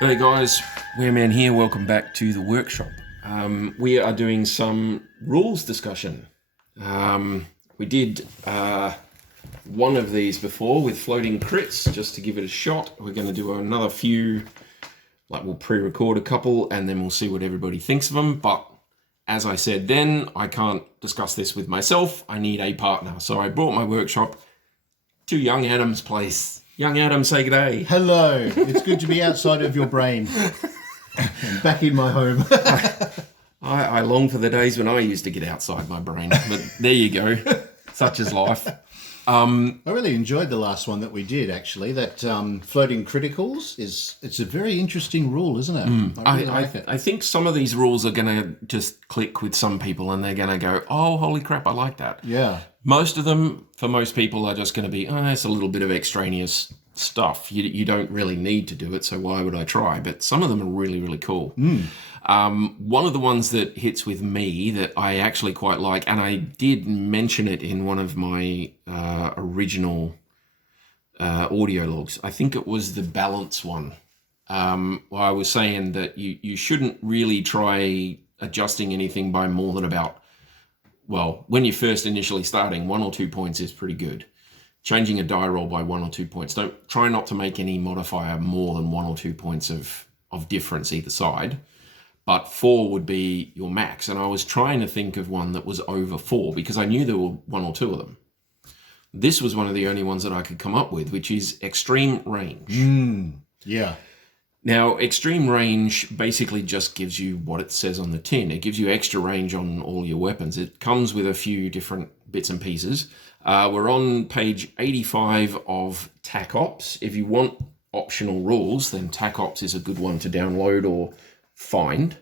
Hey guys, Wereman here. Welcome back to the workshop. We are doing some rules discussion. We did one of these before with floating crits, just to give it a shot. We're going to do another few, like we'll pre-record a couple and then we'll see what everybody thinks of them. But as I said then, I can't discuss this with myself. I need a partner. So I brought my workshop to young Adam's place. Young Adam, say good day. Hello. It's good to be outside of your brain and back in my home. I long for the days when I used to get outside my brain, but there you go. Such is life. I really enjoyed the last one that we did, actually. That floating criticals it's a very interesting rule, isn't it? I really like it. I think some of these rules are going to just click with some people and they're going to go, oh, holy crap, I like that. Yeah. Most of them, for most people, are just going to be, oh, it's a little bit of extraneous stuff. You don't really need to do it, so why would I try? But some of them are really, really cool. One of the ones that hits with me that I actually quite like, and I did mention it in one of my original audio logs. I think it was the balance one. Where I was saying that you shouldn't really try adjusting anything by more than about, well, when you're first initially starting, 1 or 2 points is pretty good. Changing a die roll by 1 or 2 points. Don't try not to make any modifier more than 1 or 2 points of difference either side. But 4 would be your max. And I was trying to think of one that was over 4 because I knew there were 1 or 2 of them. This was one of the only ones that I could come up with, which is extreme range. Yeah. Now, extreme range basically just gives you what it says on the tin. It gives you extra range on all your weapons. It comes with a few different bits and pieces. We're on page 85 of TAC Ops. If you want optional rules, then TAC Ops is a good one to download or find.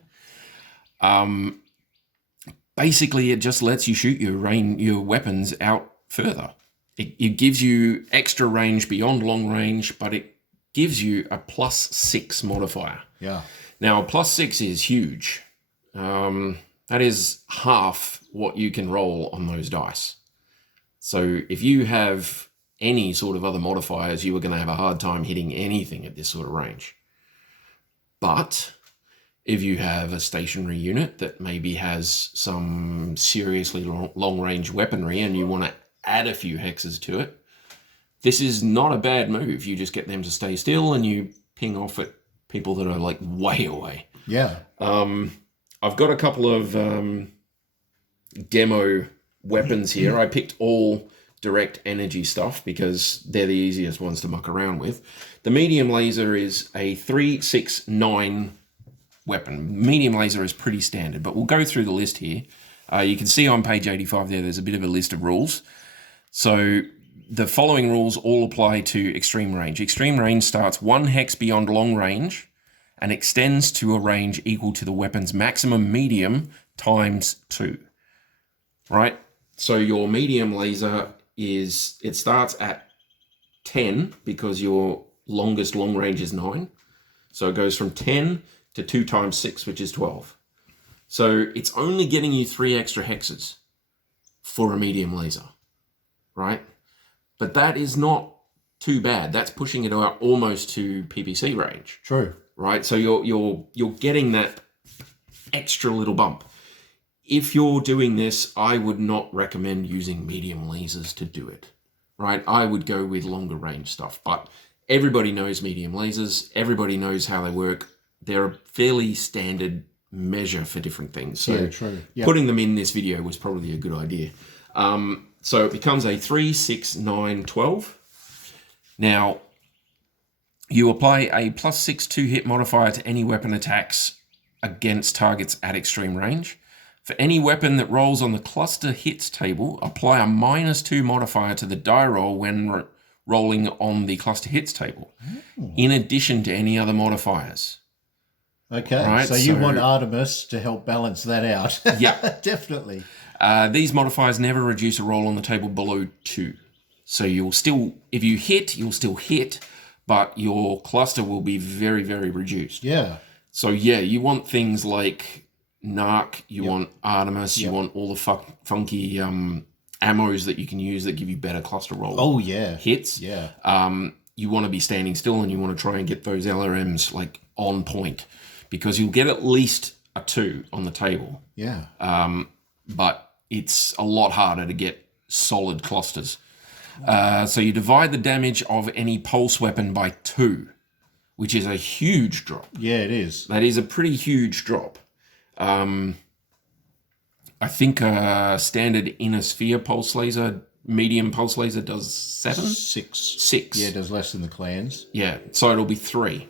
Basically, it just lets you shoot your weapons out further. It gives you extra range beyond long range, but it gives you a +6 modifier. Yeah. Now, +6 is huge. That is half what you can roll on those dice. So if you have any sort of other modifiers, you are going to have a hard time hitting anything at this sort of range. But if you have a stationary unit that maybe has some seriously long-range weaponry and you want to add a few hexes to it, this is not a bad move. You just get them to stay still and you ping off at people that are like way away. Yeah. I've got a couple of demo weapons here. I picked all direct energy stuff because they're the easiest ones to muck around with. The medium laser is a 369 weapon. Medium laser is pretty standard, but we'll go through the list here. You can see on page 85 there's a bit of a list of rules. So the following rules all apply to extreme range. Extreme range starts 1 hex beyond long range and extends to a range equal to the weapon's maximum medium times 2. Right? So your medium laser it starts at 10 because your longest long range is 9. So it goes from 10 to 2 times 6, which is 12. So it's only getting you 3 extra hexes for a medium laser, right? But that is not too bad. That's pushing it out almost to PPC range. True. Right? So you're getting that extra little bump. If you're doing this, I would not recommend using medium lasers to do it. Right? I would go with longer range stuff. But everybody knows medium lasers. Everybody knows how they work. They're a fairly standard measure for different things. So yeah, true. Yep. Putting them in this video was probably a good idea. So it becomes a 3, 6, 9, 12. Now, you apply a +6 2-hit modifier to any weapon attacks against targets at extreme range. For any weapon that rolls on the cluster hits table, apply a -2 modifier to the die roll when rolling on the cluster hits table, in addition to any other modifiers. Okay, right? So you want Artemis to help balance that out. Yeah. Definitely. These modifiers never reduce a roll on the table below 2. So you'll still, if you hit, you'll still hit, but your cluster will be very, very reduced. Yeah. So yeah, you want things like Narc, you want Artemis, you want all the funky ammos that you can use that give you better cluster roll Oh, yeah. hits. Yeah. you want to be standing still and you want to try and get those LRMs like on point, because you'll get at least a 2 on the table. Yeah. But it's a lot harder to get solid clusters. So you divide the damage of any pulse weapon by 2, which is a huge drop. Yeah, it is. That is a pretty huge drop. I think a standard inner sphere pulse laser, medium pulse laser does 7? 6. Yeah, it does less than the clans. Yeah, so it'll be 3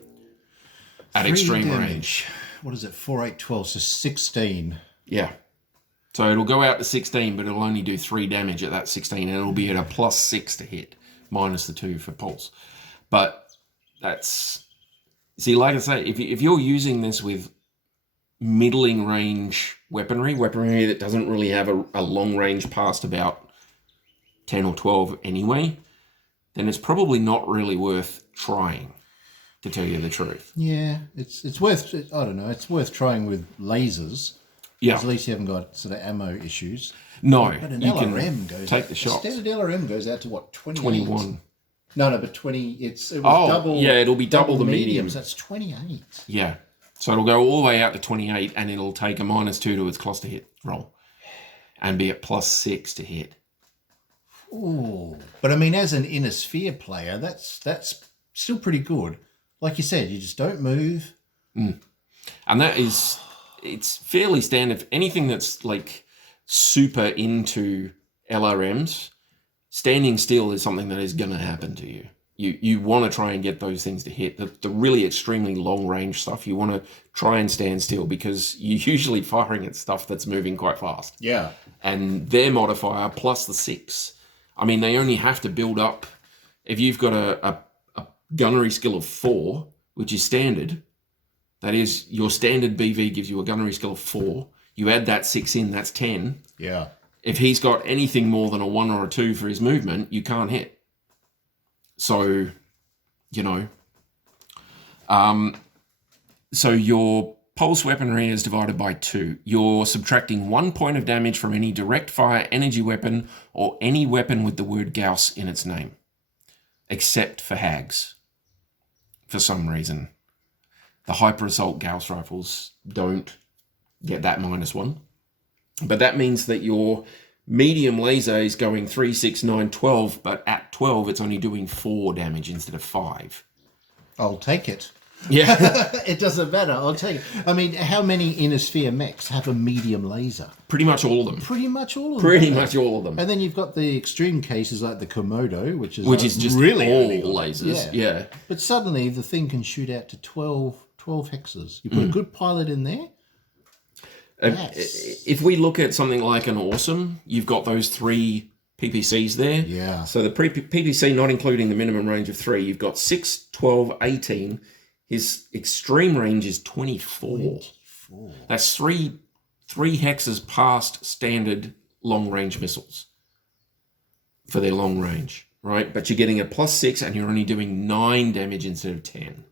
at 3 extreme damage. range. What is it? 4, 8, 12, so 16. Yeah. So it'll go out to 16, but it'll only do 3 damage at that 16, and it'll be at a +6 to hit, minus the 2 for pulse. But that's... See, like I say, if you're using this with middling range weaponry that doesn't really have a long range past about 10 or 12 anyway, then it's probably not really worth trying, to tell you the truth. Yeah, it's worth, I don't know, it's worth trying with lasers. Yeah. At least you haven't got sort of ammo issues. No, But an you LRM can goes take out, the shots. Standard LRM goes out to what, 28? 21. No, but 20, it was double. Yeah, it'll be double the medium. So that's 28. Yeah. So it'll go all the way out to 28, and it'll take a -2 to its cluster hit roll and be at +6 to hit. Ooh. But I mean, as an inner sphere player, that's still pretty good. Like you said, you just don't move. And that is, it's fairly standard. Anything that's like super into LRMs, standing still is something that is going to happen to you. You want to try and get those things to hit. The really extremely long range stuff, you want to try and stand still, because you're usually firing at stuff that's moving quite fast. Yeah. And their modifier plus the 6. I mean, they only have to build up. If you've got a gunnery skill of 4, which is standard, that is, your standard BV gives you a gunnery skill of 4. You add that 6 in, that's 10. Yeah. If he's got anything more than a 1 or a 2 for his movement, you can't hit. So, you know. So your pulse weaponry is divided by 2. You're subtracting 1 point of damage from any direct fire energy weapon or any weapon with the word Gauss in its name, except for hags, for some reason. The hyper assault Gauss rifles don't get that -1. But that means that your medium laser is going 3, 6, 9, 12, but at 12 it's only doing 4 damage instead of 5. I'll take it. Yeah. It doesn't matter. I'll take it. I mean, how many inner sphere mechs have a medium laser? Pretty much all of them. Pretty much all of them. Pretty much all of them. And then you've got the extreme cases like the Komodo, which is just really all only got- lasers. Yeah. But suddenly the thing can shoot out to 12 hexes. You put a good pilot in there. Yes. If we look at something like an Awesome, you've got those 3 PPCs there. Yeah. So the PPC, not including the minimum range of 3, you've got 6, 12, 18. His extreme range is 24. That's three hexes past standard long-range missiles for their long range, right? But you're getting a +6, and you're only doing 9 damage instead of 10.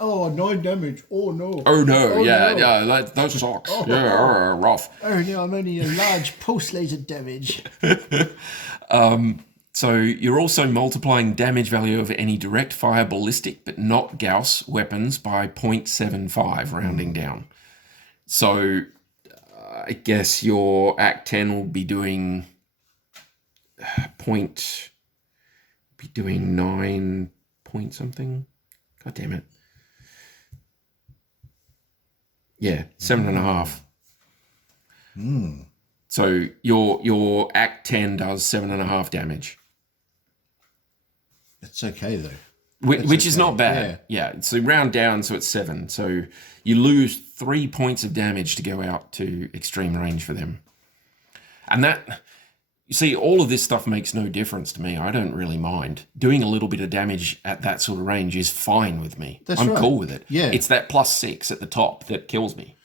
Oh, 9 damage. Oh, no. Oh, no. Oh, yeah, no. yeah, those socks. Yeah, rough. Oh, no, I'm only a large pulse laser damage. So you're also multiplying damage value of any direct fire ballistic but not Gauss weapons by 0.75, rounding down. So I guess your Act 10 will be doing 9 point something. God damn it. Yeah, 7.5. So your Act 10 does 7.5 damage. It's okay, though. Which is not bad. Yeah. So round down, so it's 7. So you lose 3 points of damage to go out to extreme range for them. And that, you see, all of this stuff makes no difference to me. I don't really mind. Doing a little bit of damage at that sort of range is fine with me. I'm cool with it. Yeah. It's that +6 at the top that kills me.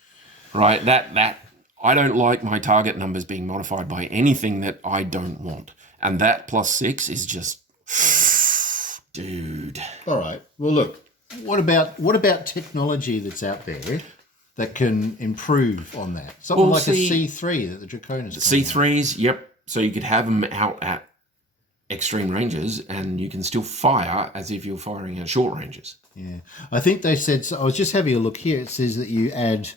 Right? That I don't like my target numbers being modified by anything that I don't want. And that +6 is just, dude. All right. Well, look, what about technology that's out there that can improve on that? Something a C3 that the Draconis C3s, yep. So you could have them out at extreme ranges, and you can still fire as if you're firing at short ranges. Yeah. I think they said, so I was just having a look here. It says that you add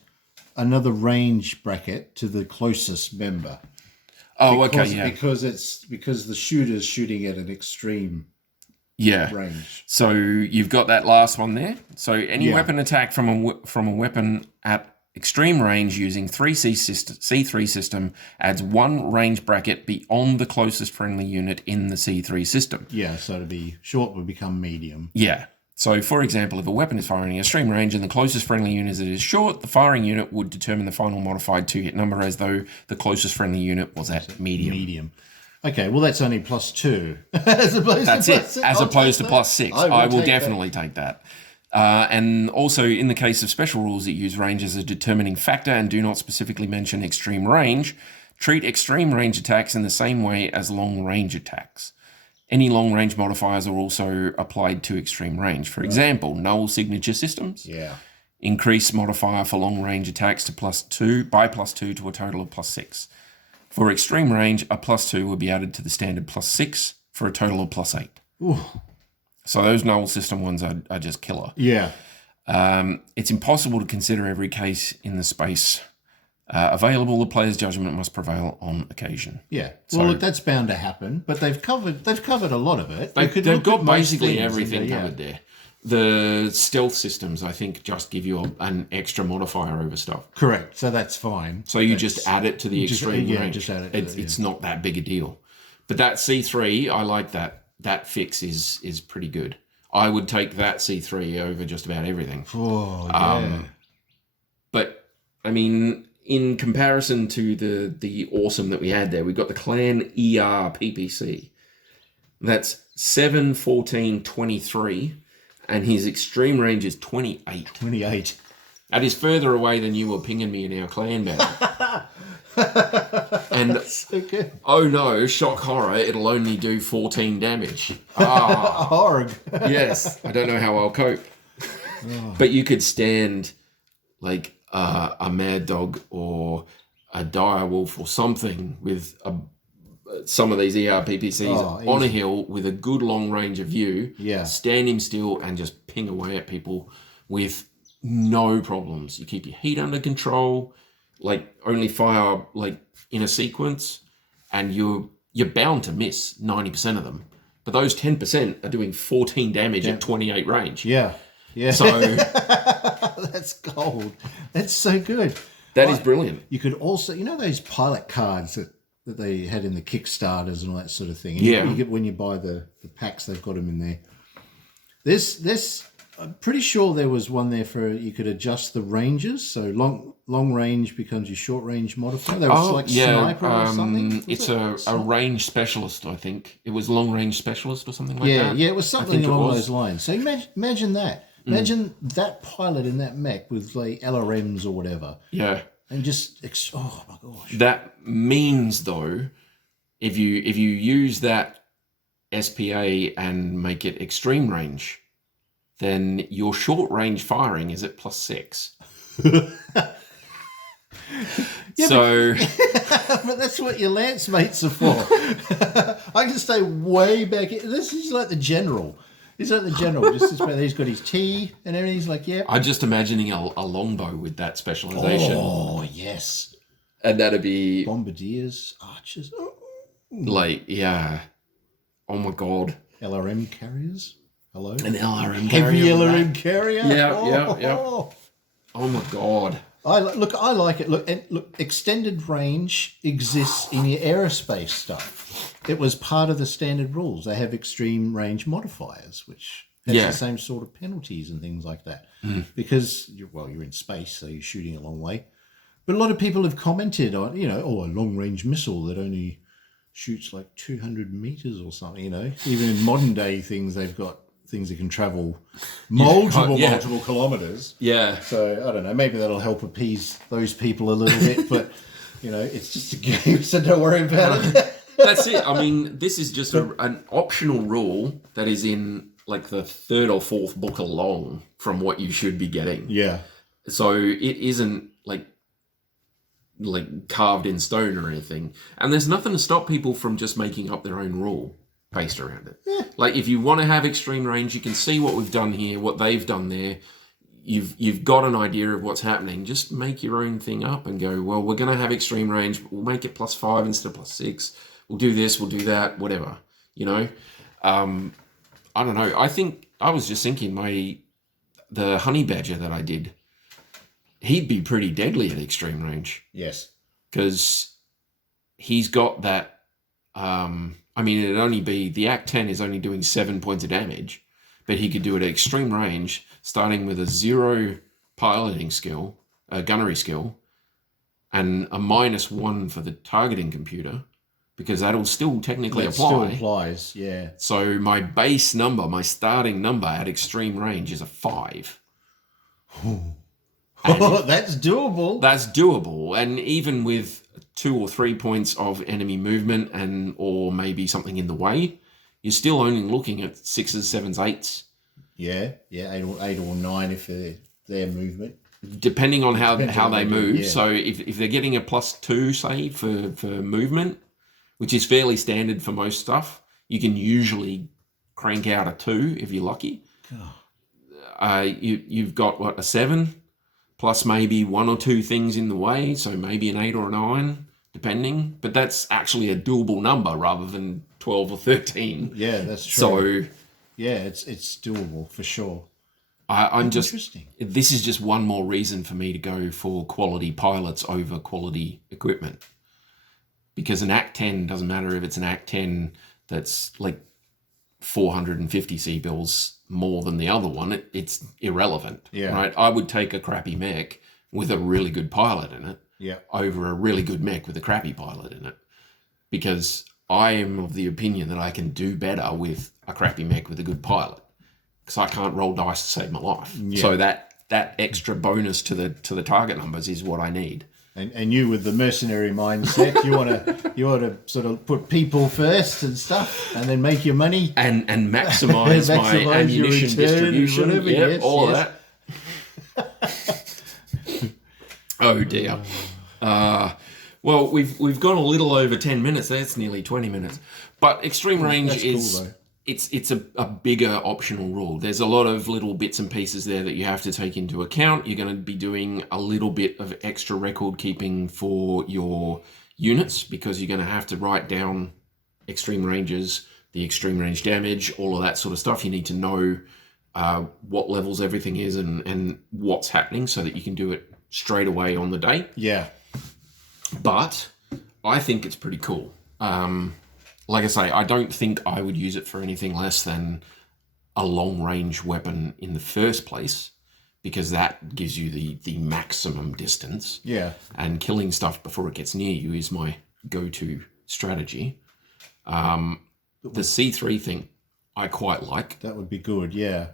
another range bracket to the closest member. Oh, okay, yeah. Because the shooter's shooting at an extreme range. So you've got that last one there. So any weapon attack from a weapon at extreme range using C3 system adds one range bracket beyond the closest friendly unit in the C3 system. Yeah, so to be short would become medium. Yeah. So, for example, if a weapon is firing at extreme range and the closest friendly unit is short, the firing unit would determine the final modified 2-hit number as though the closest friendly unit was at medium. Okay, well, that's only +2. As opposed That's to it, +6. as opposed to +6. I will take definitely take that. And also, in the case of special rules that use range as a determining factor and do not specifically mention extreme range, treat extreme range attacks in the same way as long range attacks. Any long range modifiers are also applied to extreme range. For example, null signature systems. Yeah. Increase modifier for long range attacks to +2 to a total of +6. For extreme range, a +2 will be added to the standard +6 for a total of +8. Ooh. So those null system ones are just killer. Yeah. It's impossible to consider every case in the space available. The player's judgment must prevail on occasion. Yeah. Well, look, that's bound to happen, but they've covered a lot of it. They've got basically everything covered there. The stealth systems, I think, just give you an extra modifier over stuff. Correct. So that's fine. So you just add it to the extreme range. Just add it. It's not that big a deal. But that C3, I like that. That fix is pretty good. I would take that C3 over just about everything. Oh, yeah. But, I mean, in comparison to the awesome that we had there, we've got the Clan ER PPC. That's 7, 14, 23, and his extreme range is 28. 28. That is further away than you were pinging me in our clan battle. And So good. oh no, shock horror, it'll only do 14 damage. Ah, Horg. yes. I don't know how I'll cope. But you could stand like a mad dog or a dire wolf or something with some of these ERPPCs on a hill with a good long range of view. Yeah. Stand him still and just ping away at people with no problems. You keep your heat under control, like only fire like in a sequence, and you're bound to miss 90% of them. But those 10% are doing 14 damage at 28 range. Yeah. Yeah. So that's gold. That's so good. that is brilliant. You could also, those pilot cards that they had in the Kickstarters and all that sort of thing. And Yeah. You get when you buy the packs, they've got them in there. This I'm pretty sure there was one there for you could adjust the ranges. So long range becomes your short range modifier. There was sniper or something. It's a range specialist, I think. It was long range specialist or something like that. Yeah, it was something along those lines. So imagine that. Imagine that pilot in that mech with like LRMs or whatever. Yeah. And just oh my gosh. That means though, if you use that SPA and make it extreme range, then your short range firing is at +6. But that's what your lance mates are for. I can stay way back. This is like the general. He's like the general. He's got his T and everything. He's like, yeah. I'm just imagining a longbow with that specialization. Oh, yes. And that'd be Bombardiers, archers. like, yeah. Oh my God. LRM carriers. Hello? An LRM Heavy carrier. LRM carrier. Yeah. Oh my God. I like it. Look, extended range exists in your aerospace stuff. It was part of the standard rules. They have extreme range modifiers, which has the same sort of penalties and things like that. Because you're in space, so you're shooting a long way. But a lot of people have commented on, a long range missile that only shoots like 200 meters or something. Even in modern day things, they've got things that can travel multiple kilometers. Yeah. So I don't know. Maybe that'll help appease those people a little bit. But it's just a game, so don't worry about it. That's it. I mean, this is just an optional rule that is in like the third or fourth book along from what you should be getting. Yeah. So it isn't like carved in stone or anything. And there's nothing to stop people from just making up their own rule. based around it. Like if you want to have extreme range, you can see what we've done here, what they've done there. You've got an idea of what's happening. Just make your own thing up and go, well, we're going to have extreme range, but we'll make it +5 instead of +6. We'll do this, we'll do that, whatever, you know. I don't know. I think I was just thinking the honey badger that I did, he'd be pretty deadly at extreme range. Yes. Because he's got that, I mean, it'd only be, the Act 10 is only doing 7 points of damage, but he could do it at extreme range, starting with a 0 piloting skill, a gunnery skill, and a -1 for the targeting computer, because that'll still technically apply. Still applies, yeah. So my base number, my starting number at extreme range is a 5. Oh, that's doable. That's doable, and even with 2 or 3 points of enemy movement or maybe something in the way, you're still only looking at 6s, 7s, 8s. Yeah, 8 or 9 if their movement. Depending on how they move. Yeah. So if they're getting a +2, say, for movement, which is fairly standard for most stuff, you can usually crank out a 2 if you're lucky. You've got, what, a 7? Plus maybe 1 or 2 things in the way, so maybe an 8 or a 9, depending. But that's actually a doable number rather than 12 or 13. Yeah, that's true. So yeah, it's doable for sure. I'm just, interesting. This is just one more reason for me to go for quality pilots over quality equipment. Because an Act 10, doesn't matter if it's an Act 10 that's like 450 C-bills more than the other one, it's irrelevant, right? I would take a crappy mech with a really good pilot in it over a really good mech with a crappy pilot in it, because I am of the opinion that I can do better with a crappy mech with a good pilot, because I can't roll dice to save my life. So that extra bonus to the target numbers is what I need. And you, with the mercenary mindset, you want to sort of put people first and stuff, and then make your money and maximize my ammunition distribution. Whatever, all of that. Oh dear. Well, we've gone a little over 10 minutes. That's nearly 20 minutes. But extreme range is cool, it's a bigger optional rule. There's a lot of little bits and pieces there that you have to take into account. You're going to be doing a little bit of extra record keeping for your units, because you're going to have to write down extreme ranges, the extreme range damage, all of that sort of stuff. You need to know what levels everything is and what's happening, so that you can do it straight away on the day. Yeah. But I think it's pretty cool. Like I say, I don't think I would use it for anything less than a long-range weapon in the first place, because that gives you the maximum distance. Yeah. And killing stuff before it gets near you is my go-to strategy. The C3 thing, I quite like. That would be good, yeah.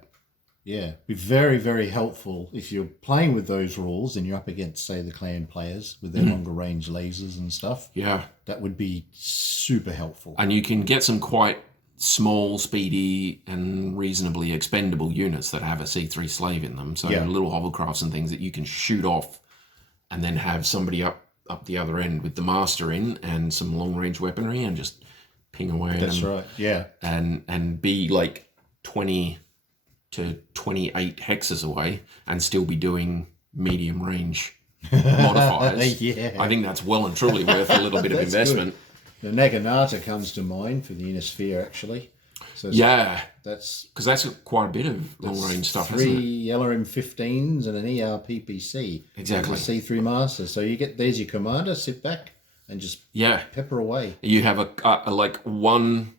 Yeah, be very, very helpful if you're playing with those rules and you're up against, say, the clan players with their longer range lasers and stuff. Yeah. That would be super helpful. And you can get some quite small, speedy, and reasonably expendable units that have a C3 slave in them. So little hovercrafts and things that you can shoot off and then have somebody up the other end with the master in and some long-range weaponry and just ping away at them. That's right, yeah. And be like 20 to 28 hexes away and still be doing medium range modifiers. Yeah. I think that's well and truly worth a little bit of investment. Good. The Naginata comes to mind for the inner sphere, actually. So that's because that's quite a bit of long range stuff. 3 LRM-15s and an ERPPC. Exactly. C3 master. So there's your commander. Sit back and just pepper away. You have a like one,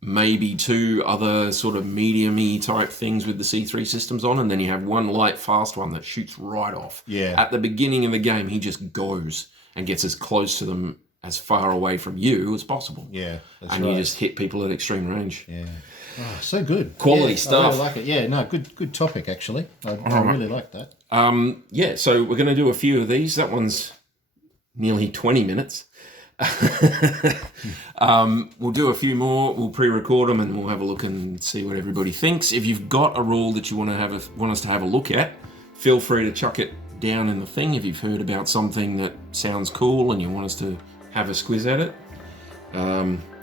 maybe 2 other sort of medium-y type things with the C3 systems on, and then you have one light, fast one that shoots right off. Yeah. At the beginning of the game, he just goes and gets as close to them, as far away from you as possible. Yeah, that's and you just hit people at extreme range. Yeah. Oh, so good. Quality stuff. I really like it. Yeah, no, good topic, actually. I really like that. So we're going to do a few of these. That one's nearly 20 minutes. We'll do a few more. We'll pre-record them and we'll have a look and see what everybody thinks. If you've got a rule that you want us to have a look at, feel free to chuck it down in the thing. If you've heard about something that sounds cool and you want us to have a squiz at it,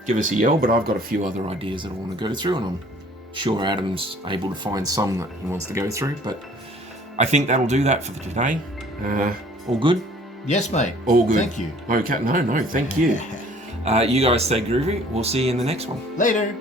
give us a yell. But I've got a few other ideas that I want to go through, and I'm sure Adam's able to find some that he wants to go through. But I think that'll do that for today. All good? Yes, mate. All good. Thank you. Okay, no, thank you. You guys stay groovy. We'll see you in the next one. Later.